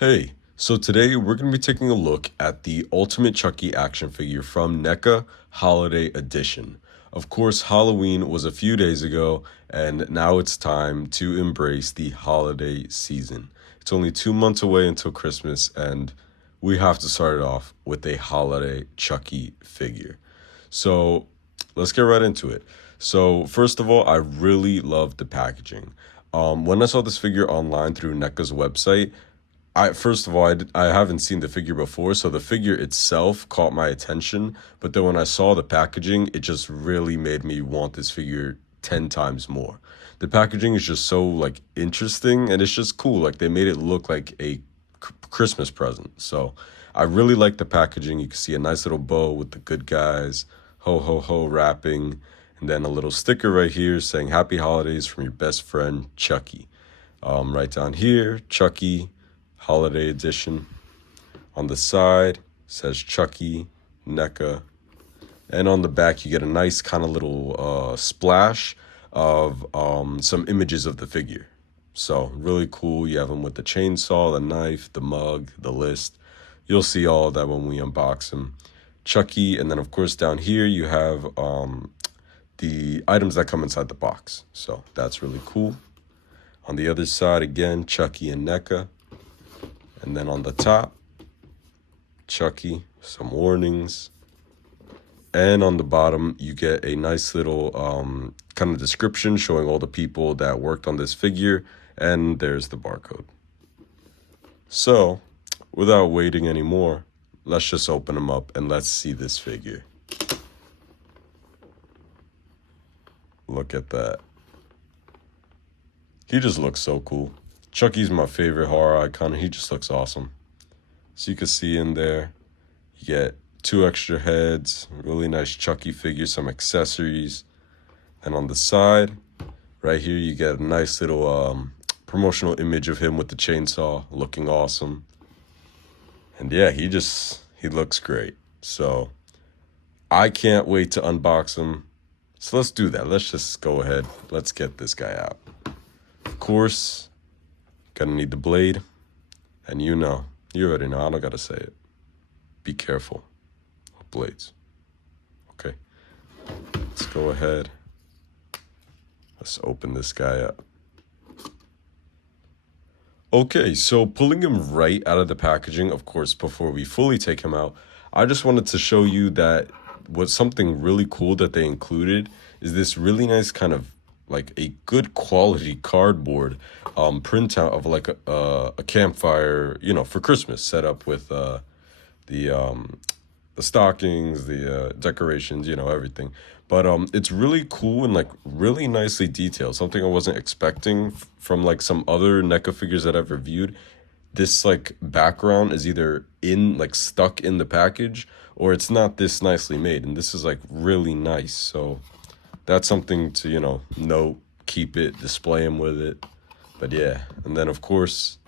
Hey, so today we're going to be taking a look at the Ultimate Chucky action figure from Neca Holiday Edition. Of course, Halloween was a few days ago, and now it's time to embrace the holiday season. It's only 2 months away until Christmas, and we have to start it off with a holiday Chucky figure. So let's get right into it. So first of all, I really love the packaging. When I saw this figure online through NECA's website, I first of all, I haven't seen the figure before, so the figure itself caught my attention. But then when I saw the packaging, it just really made me want this figure 10 times more. The packaging is just so like interesting and it's just cool. Like they made it look like a Christmas present. So I really like the packaging. You can see a nice little bow with the good guys, ho ho ho wrapping, and then a little sticker right here saying Happy Holidays from your best friend Chucky. Right down here, Chucky Holiday Edition. On the side says Chucky, NECA, and on the back you get a nice kind of little splash of some images of the figure. So really cool. You have him with the chainsaw, the knife, the mug, the list. You'll see all of that when we unbox him. Chucky, and then of course down here you have the items that come inside the box. So that's really cool. On the other side again, Chucky and NECA. And then on the top, Chucky, some warnings. And on the bottom, you get a nice little kind of description showing all the people that worked on this figure. And there's the barcode. So, without waiting anymore, let's just open them up and let's see this figure. Look at that. He just looks so cool. Chucky's my favorite horror icon. He just looks awesome. So you can see in there, you get 2 extra heads, really nice Chucky figure, some accessories. And on the side, right here, you get a nice little promotional image of him with the chainsaw, looking awesome. And yeah, he looks great. So I can't wait to unbox him. So let's do that. Let's just go ahead. Let's get this guy out. Of course, gonna need the blade, and you already know, I don't gotta say it. Be careful with blades. Okay, let's go ahead. Let's open this guy up. Okay, so pulling him right out of the packaging, of course, before we fully take him out, I just wanted to show you that what's something really cool that they included is this really nice kind of like a good quality cardboard printout of like a campfire, for Christmas, set up with the stockings, the decorations, everything. But it's really cool and like really nicely detailed. Something I wasn't expecting from like some other NECA figures that I've reviewed. This like background is either stuck in the package or it's not this nicely made, and this is like really nice. So that's something to, note, keep it, display him with it. But yeah, and then of course,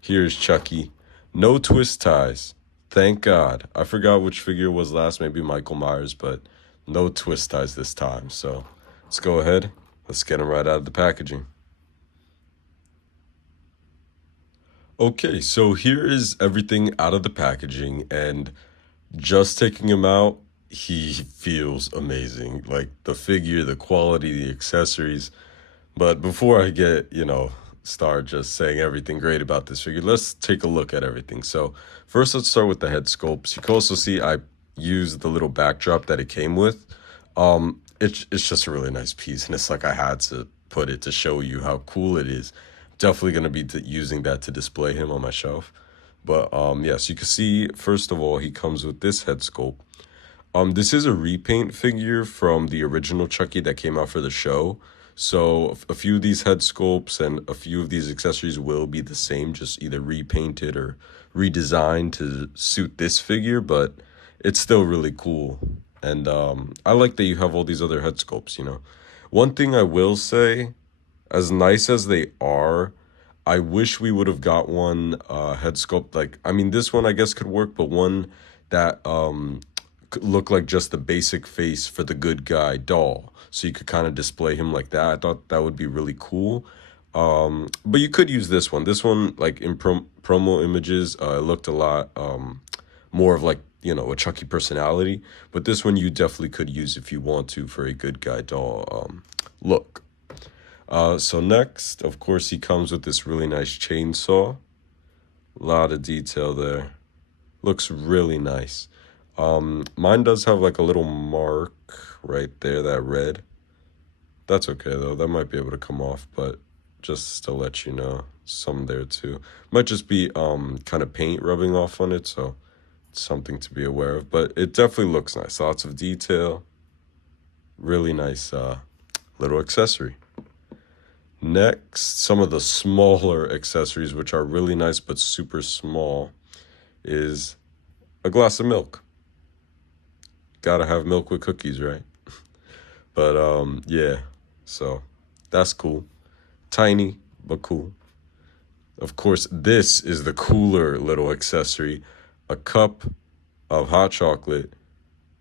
here's Chucky. No twist ties. Thank God. I forgot which figure was last, maybe Michael Myers, but no twist ties this time. So let's go ahead. Let's get him right out of the packaging. Okay, so here is everything out of the packaging, and just taking him out, he feels amazing. Like the figure, the quality, the accessories. But before I get, start just saying everything great about this figure, let's take a look at everything. So first, let's start with the head sculpts. You can also see I used the little backdrop that it came with. It's just a really nice piece, and it's like I had to put it to show you how cool it is. Definitely going to be using that to display him on my shelf. But yes, you can see, first of all, he comes with this head sculpt. This is a repaint figure from the original Chucky that came out for the show. So a few of these head sculpts and a few of these accessories will be the same, just either repainted or redesigned to suit this figure, but it's still really cool. And I like that you have all these other head sculpts, One thing I will say, as nice as they are, I wish we would have got one head sculpt. Like, I mean, this one I guess could work, but one that look like just the basic face for the good guy doll, so you could kind of display him like that. I thought that would be really cool. But you could use this one. This one, like in promo images, it looked a lot more of like, you know, a Chucky personality. But this one you definitely could use if you want to for a good guy doll look. So next, of course, he comes with this really nice chainsaw. A lot of detail there. Looks really nice. Mine does have like a little mark right there, that red. That's okay though. That might be able to come off, but just to let you know, some there too. Might just be kind of paint rubbing off on it, so it's something to be aware of. But it definitely looks nice. Lots of detail. Really nice little accessory. Next, some of the smaller accessories, which are really nice but super small, is a glass of milk. Gotta have milk with cookies, right? But yeah, so that's cool. Tiny, but cool. Of course, this is the cooler little accessory, a cup of hot chocolate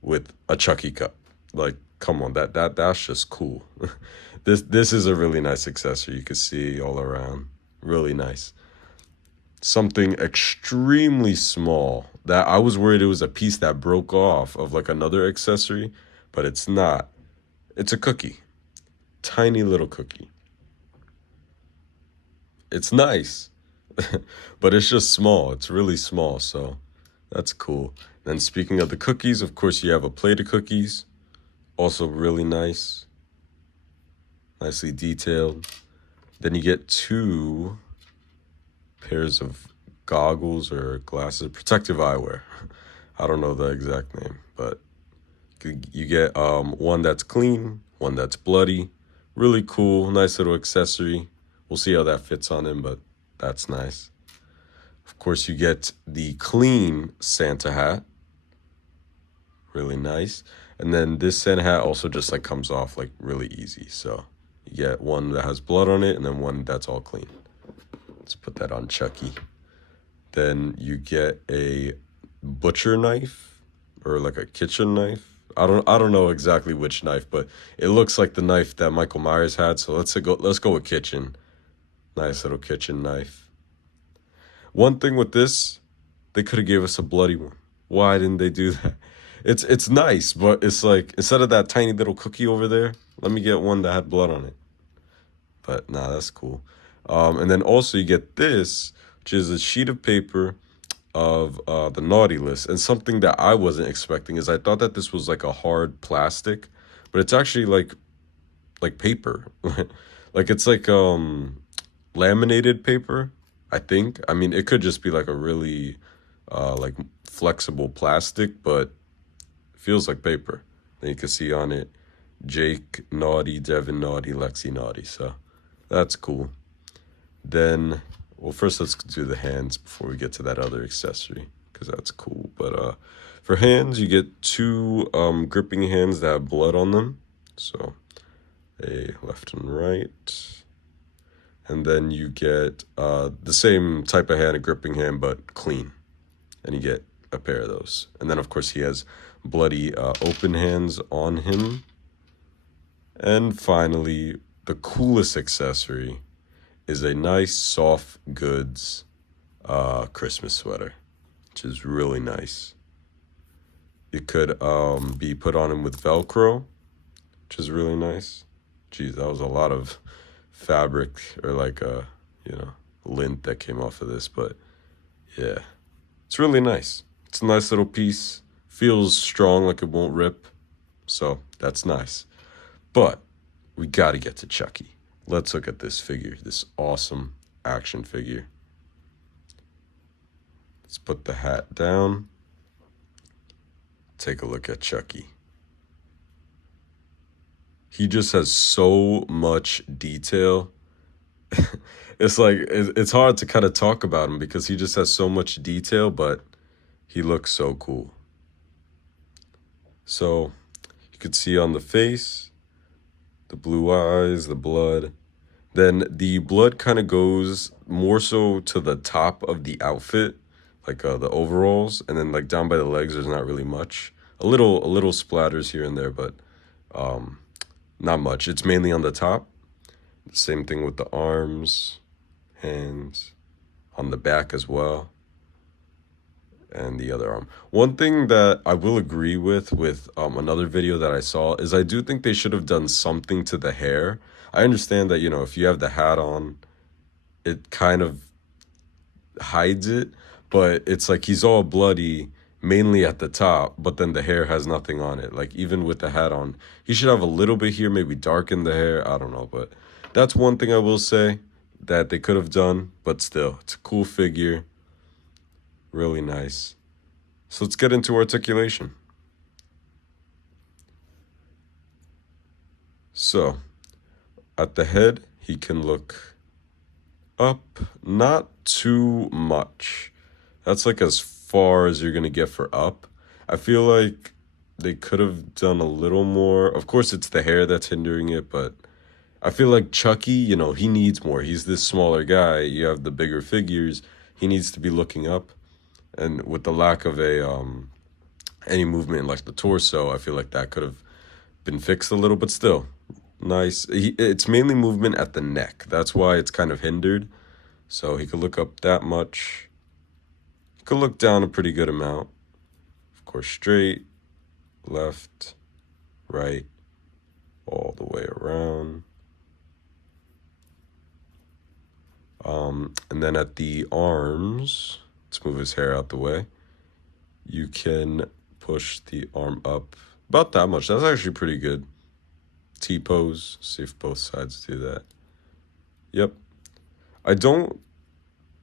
with a Chucky cup. Like, come on, that's just cool. This is a really nice accessory. You can see all around. Really nice. Something extremely small that I was worried it was a piece that broke off of like another accessory, but it's not. It's a cookie. Tiny little cookie. It's nice, but it's just small. It's really small, so that's cool. Then speaking of the cookies, of course, you have a plate of cookies. Also really nice. Nicely detailed. Then you get 2 pairs of goggles or glasses, protective eyewear. I don't know the exact name, but you get one that's clean, one that's bloody. Really cool, nice little accessory. We'll see how that fits on him, but that's nice. Of course, you get the clean Santa hat. Really nice. And then this Santa hat also just like comes off like really easy. So you get one that has blood on it and then one that's all clean. Let's put that on Chucky. Then you get a butcher knife or like a kitchen knife. I don't know exactly which knife, but it looks like the knife that Michael Myers had. So let's go with kitchen. Nice little kitchen knife. One thing with this, they could have gave us a bloody one. Why didn't they do that? It's nice, but it's like instead of that tiny little cookie over there, let me get one that had blood on it. But nah, that's cool. And then also you get this, which is a sheet of paper of the naughty list. And something that I wasn't expecting is I thought that this was like a hard plastic, but it's actually like paper. Like it's like laminated paper, I think. I mean, it could just be like a really like flexible plastic, but it feels like paper. Then you can see on it Jake naughty, Devin naughty, Lexi naughty. So that's cool. Then, well, first let's do the hands before we get to that other accessory, because that's cool. But for hands, you get 2 gripping hands that have blood on them. So a left and right. And then you get the same type of hand, a gripping hand, but clean. And you get a pair of those. And then, of course, he has bloody open hands on him. And finally, the coolest accessory is a nice soft goods Christmas sweater, which is really nice. It could be put on him with Velcro, which is really nice. Geez, that was a lot of fabric or like lint that came off of this, but yeah, it's really nice. It's a nice little piece. Feels strong, like it won't rip, so that's nice. But we got to get to Chucky. Let's look at this figure, this awesome action figure. Let's put the hat down. Take a look at Chucky. He just has so much detail. It's like, it's hard to kind of talk about him because he just has so much detail, but he looks so cool. So you could see on the face, the blue eyes, the blood. Then the blood kind of goes more so to the top of the outfit, like the overalls, and then like down by the legs, there's not really much. A little splatters here and there, but not much. It's mainly on the top. Same thing with the arms, hands. on the back as well, and the other arm. One thing that I will agree with another video that I saw is I do think they should have done something to the hair. I understand that, if you have the hat on, it kind of hides it, but it's like he's all bloody mainly at the top, but then the hair has nothing on it. Like even with the hat on, he should have a little bit here, maybe darken the hair. I don't know, but that's one thing I will say that they could have done, but still, it's a cool figure. Really nice. So let's get into articulation. So at the head, he can look up, not too much. That's like as far as you're gonna get for up. I feel like they could have done a little more. Of course, it's the hair that's hindering it, but I feel like Chucky, he needs more. He's this smaller guy. You have the bigger figures. He needs to be looking up. And with the lack of any movement in like the torso, I feel like that could have been fixed a little, but still nice. It's mainly movement at the neck. That's why it's kind of hindered. So he could look up that much. He could look down a pretty good amount. Of course, straight, left, right, all the way around. And then at the arms, let's move his hair out the way. You can push the arm up about that much. That's actually pretty good. T-pose, see if both sides do that. Yep. I don't,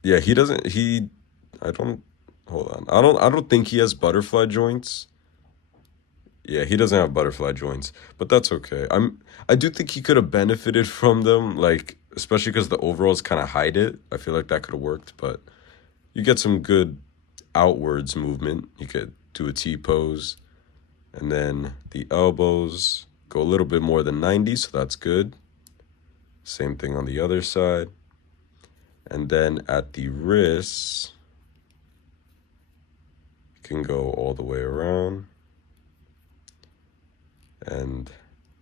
yeah, he doesn't, I don't, hold on. I don't think he has butterfly joints. Yeah, he doesn't have butterfly joints, but that's okay. I do think he could have benefited from them, like, especially because the overalls kind of hide it. I feel like that could have worked, but you get some good outwards movement. You could do a T-pose, and then the elbows go a little bit more than 90, so that's good. Same thing on the other side. And then at the wrists, you can go all the way around and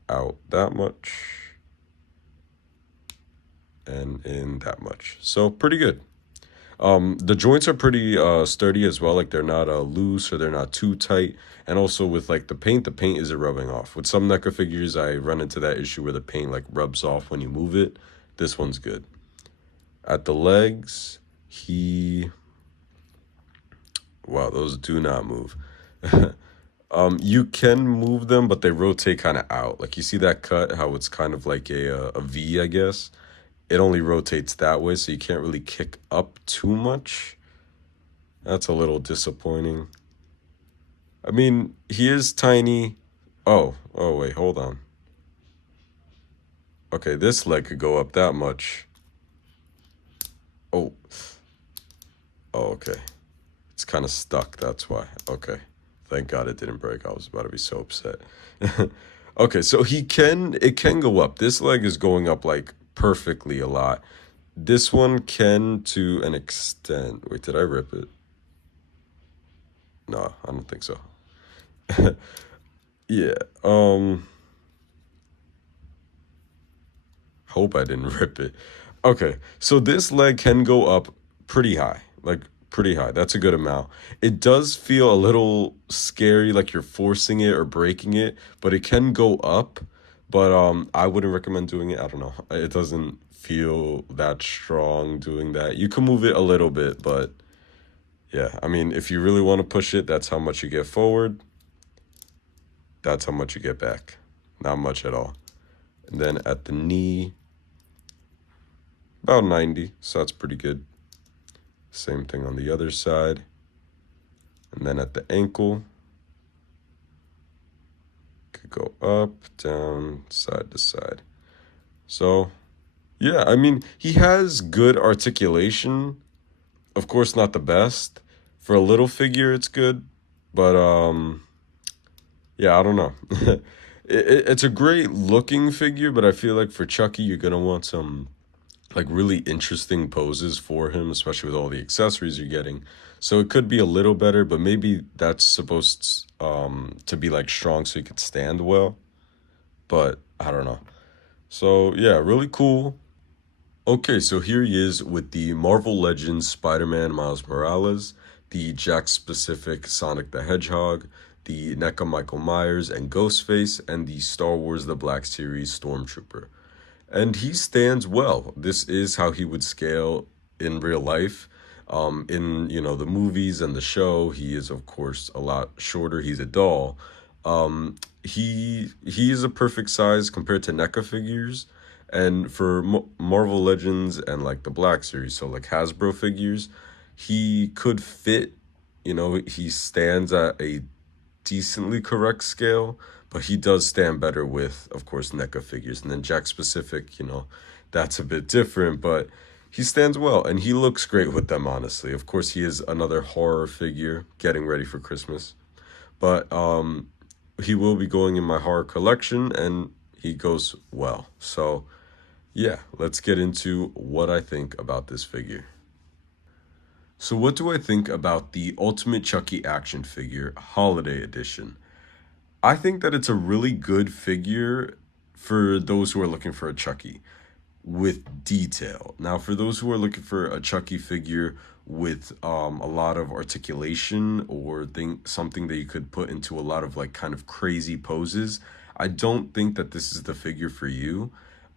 out that much and in that much. So pretty good. The joints are pretty sturdy as well. Like they're not loose or they're not too tight. And also with like the paint isn't rubbing off. With some Neca figures, I run into that issue where the paint like rubs off when you move it. This one's good. At the legs, wow, those do not move. You can move them, but they rotate kind of out. Like you see that cut, how it's kind of like a V, I guess. It only rotates that way, so you can't really kick up too much. That's a little disappointing. I mean, he is tiny. Oh, wait, hold on. Okay, this leg could go up that much. Oh, okay. It's kind of stuck, that's why. Okay. Thank God it didn't break. I was about to be so upset. Okay, so it can go up. This leg is going up like perfectly a lot. This one can to an extent. Wait, did I rip it? No, I don't think so. Yeah. Hope I didn't rip it. Okay, so this leg can go up pretty high. Like pretty high. That's a good amount. It does feel a little scary, like you're forcing it or breaking it, but it can go up. But I wouldn't recommend doing it. I don't know. It doesn't feel that strong doing that. You can move it a little bit, but yeah, I mean, if you really want to push it, that's how much you get forward. That's how much you get back. Not much at all. And then at the knee, about 90, so that's pretty good. Same thing on the other side. And then at the ankle, could go up, down, side to side. So, yeah, I mean, he has good articulation. Of course, not the best. For a little figure, it's good. But, yeah, I don't know. It's a great looking figure, but I feel like for Chucky, you're going to want some like really interesting poses for him, especially with all the accessories you're getting. So it could be a little better, but maybe that's supposed to be like strong so he could stand well. But I don't know. So yeah, really cool. Okay, so here he is with the Marvel Legends Spider-Man Miles Morales, the Jack-specific Sonic the Hedgehog, the NECA Michael Myers and Ghostface, and the Star Wars The Black Series Stormtrooper. And he stands well. This is how he would scale in real life. In the movies and the show, he is of course a lot shorter. He's a doll. He is a perfect size compared to NECA figures, and for Marvel Legends and like the Black Series, so like Hasbro figures, he could fit. He stands at a decently correct scale, but he does stand better with, of course, NECA figures. And then Jack specific, that's a bit different, but he stands well and he looks great with them, honestly. Of course, he is another horror figure getting ready for Christmas, but he will be going in my horror collection and he goes well. So, yeah, let's get into what I think about this figure. So, what do I think about the Ultimate Chucky action figure Holiday Edition? I think that it's a really good figure for those who are looking for a Chucky with detail. Now, for those who are looking for a Chucky figure with a lot of articulation or something that you could put into a lot of like kind of crazy poses, I don't think that this is the figure for you.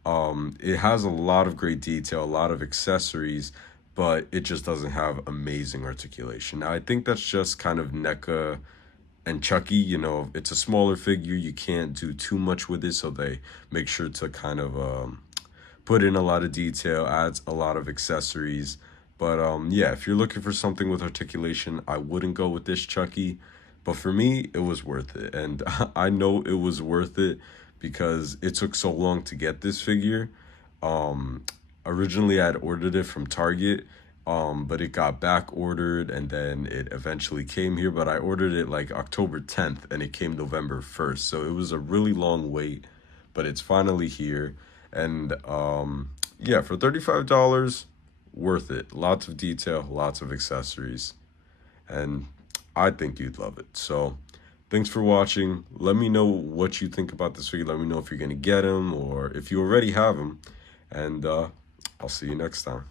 It has a lot of great detail, a lot of accessories, but it just doesn't have amazing articulation. Now, I think that's just kind of NECA and Chucky, it's a smaller figure. You can't do too much with it, so they make sure to kind of put in a lot of detail, adds a lot of accessories. But yeah, if you're looking for something with articulation, I wouldn't go with this Chucky. But for me, it was worth it. And I know it was worth it because it took so long to get this figure. Um, Originally, I had ordered it from Target, but it got back ordered and then it eventually came here. But I ordered it like October 10th and it came November 1st. So it was a really long wait, but it's finally here. And yeah, for $35, worth it. Lots of detail, lots of accessories, and I think you'd love it. So thanks for watching. Let me know what you think about this figure. Let me know if you're gonna get him or if you already have him, and I'll see you next time.